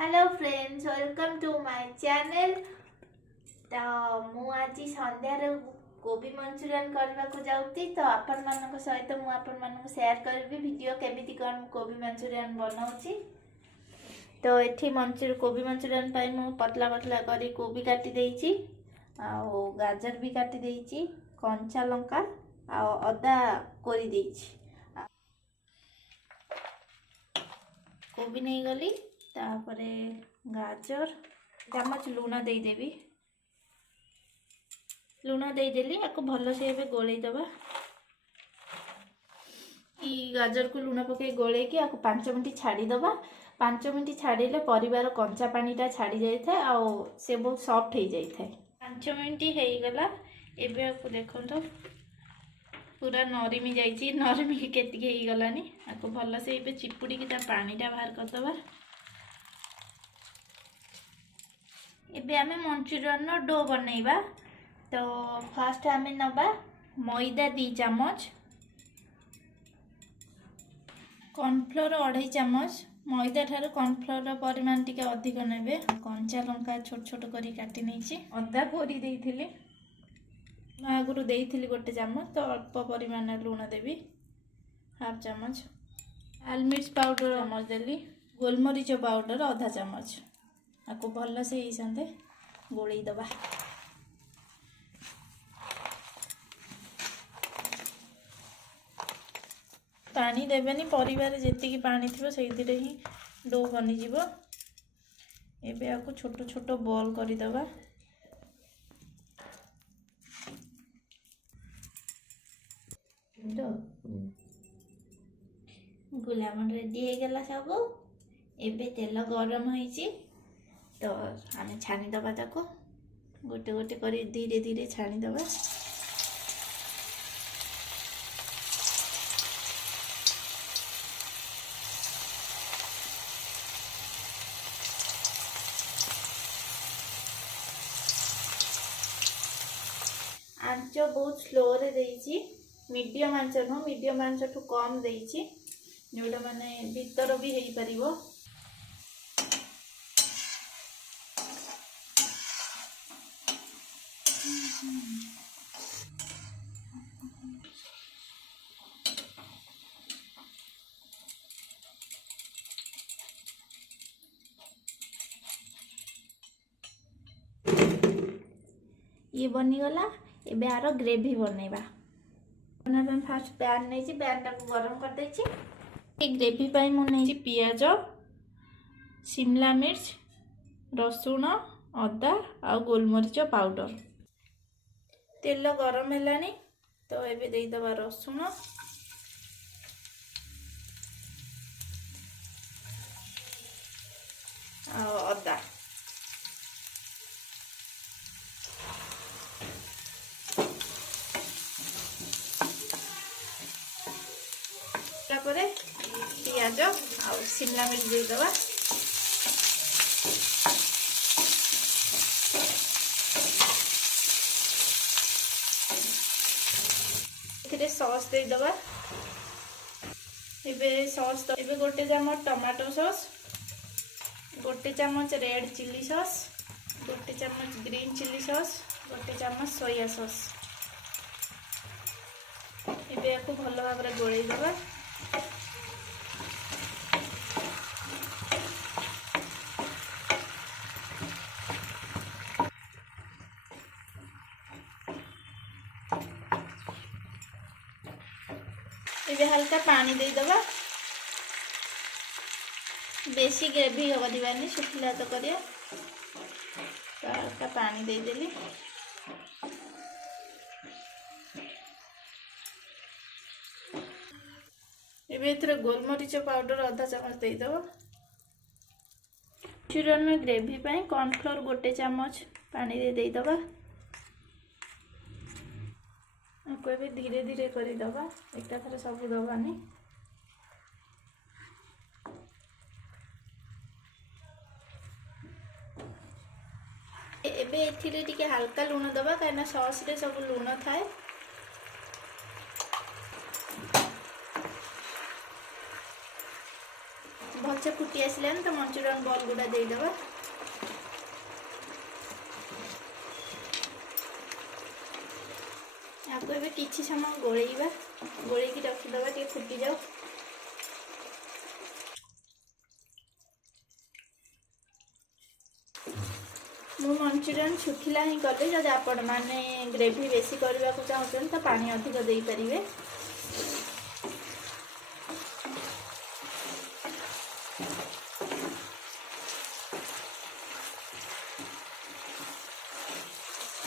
Hello friends, welcome to my channel. तो मु आज संध्यार कोबी मंचूरियन करने को जाऊँगी। तो आपण मान सहित मु आपण मान शेयर करी वीडियो केमिति कौन कोबी मंचूरियन बनाऊँगी। तो ये कोबी मंचूरियन पाई मु पतला पतला करी कोबी काटी देइछि, आउ गाजर भी काटी देइछि, कंचा लंका आउ अदा कोरी देइछि। कोबी नहीं गली तापरे गाजर चामच लुण देदेवी। लुण देदेली आपको भल से गोले दबा। गाजर को लुण पके गोले की आपको 5 मिनट छाड़ी दबा। 5 मिनट छाड़िले परिवार कंचा पानीटा छाड़ी जाए आ से बहुत सॉफ्ट हो जाए। 5 मिनट हो गला। एबे आपको देखो पूरा नरमी जाइए, नरमी केतिके हो गलानी। आपको भल से चिपुड़ी की पानीटा बाहर करदबा। एबे आमे मंचूरियन डो बनैबा। तो फास्ट आमे नबा मैदा 2 चम्मच, कॉर्नफ्लोर 2.5 चम्मच। मैदा ठार कॉर्नफ्लोर परिमाण टिके अधिक नेबे। कंचा लंका छोट छोट करी काटी नैछि। अदा कोरी देइथिली, आगुरु देइथिली 1 चम्मच। तो अल्प परिमाण लूण देबी 1/2 चम्मच। लाल मिर्च पाउडर चम्मच देली। गोलमरीच पाउडर 1/2 चम्मच। आपको भल से ही संदे गोलई दबा। पानी देबेनी, परिवार जेतिकी पानी थिबो सेइदिरे ही डो बनी जिवो। एबे आपको छोट छोट बॉल करी दबा। गुलामन रेडी हो गला सब। एबे तेल गरम होईची, तो आमे छानी दबा ताको। गोटे गोटे करी धीरे धीरे छानी दबा। आंच बहुत स्लो रे देइची, मीडियम आंच न, मीडियम आंच ठू कम देइची, जोटा माने भीतर भी हेई परिवो। ये बनीगला। एबे आरो ग्रेवी बनैबा। फास्ट पैन नहीं, पैन टाक गरम कर देछि। ये ग्रेवी पाई मु नहीं पियाज, शिमला मिर्च, रसुण, अदा आ गोलमरीच पाउडर। तेल गरम हेलानी, तो एबे देई दबा रसुण आ अदा। तापरे पियाज आ शिमला मिर्च दे दबा। एथिरे सॉस दे दबा। एबे सॉस तो एबे 1 चम्मच टमाटो सॉस, 1 चम्मच रेड चिल्ली सॉस, 1 चम्मच ग्रीन चिल्ली सॉस, 1 चम्मच सोया सॉस। एबे को भल भाव गोलई दबा। एबे हल्का पानी दे दबा। बेसी ग्रेवी हो दिवानी, सुखिला तो करिया। तो हल्का पानी दे देली। एबे इथरे गोलमरीच पाउडर 1/2 चम्मच दे दबा। मंचूरियन में ग्रेवी पाई कॉर्नफ्लोर 1 चम्मच पानी दे दबा। आपको एबे धीरे धीरे करी दबा, एकटा थरे सब दबानी। एबे एथिले टिके हल्का लूण दबा, काइना सॉस रे सब लूण थाए। भल भलसे फुटी आसलानी तो मंचूरियन बॉल गुड़ा देदेबा। आपको भी किसी समय गोलेबा गोलेकी रखीदबा टे फुटी जाओ। मु मंचूरियन सुखिला ही कले जब आपण मैंने ग्रेवी बेसी करने को चाहते तो पानी अधिक दे पारे।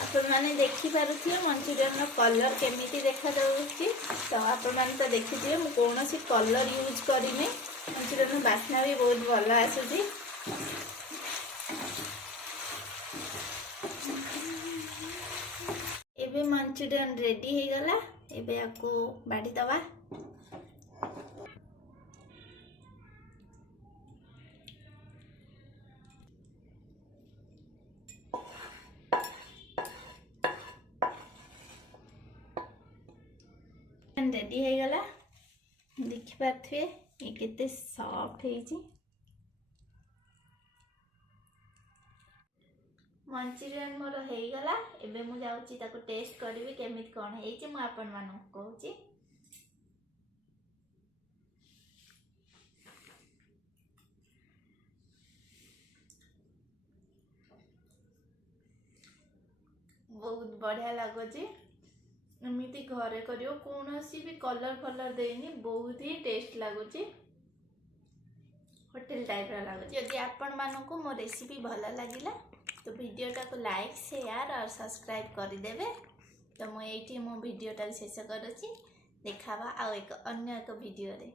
आपण मैंने देखिपे मंचूरियन कलर केमी देखा तो आपण मैंने तो देखिए मुझे कौन सी कलर यूज करें। मंचूरियन बास्ना भी बहुत भल आसूँ। एबे मंचूरियन रेडी हो गला। एबे आपको बाड़ी दबा। रेडी हो गला देखि पारे ये केते सॉफ्ट है। मंचूरियन मोर हो गला। एबे मु जाउची ताको टेस्ट करबी केमित कोन हेची मु आपन मानु कहूची। बहुत बढ़िया लगुची। एमती घरे करियो कौन सी भी कलर फलर देनी बहुत ही टेस्ट लगुच। होटेल टाइप लगुच। यदि आपण मानू मो रेसिपी भल लगिला तो वीडियोटा को लाइक शेयर और सब्सक्राइब करदेवे। तो मुझे मो वीडियोटा शेष करुच्ची। देखा आ एक अन्य एक वीडियो रे।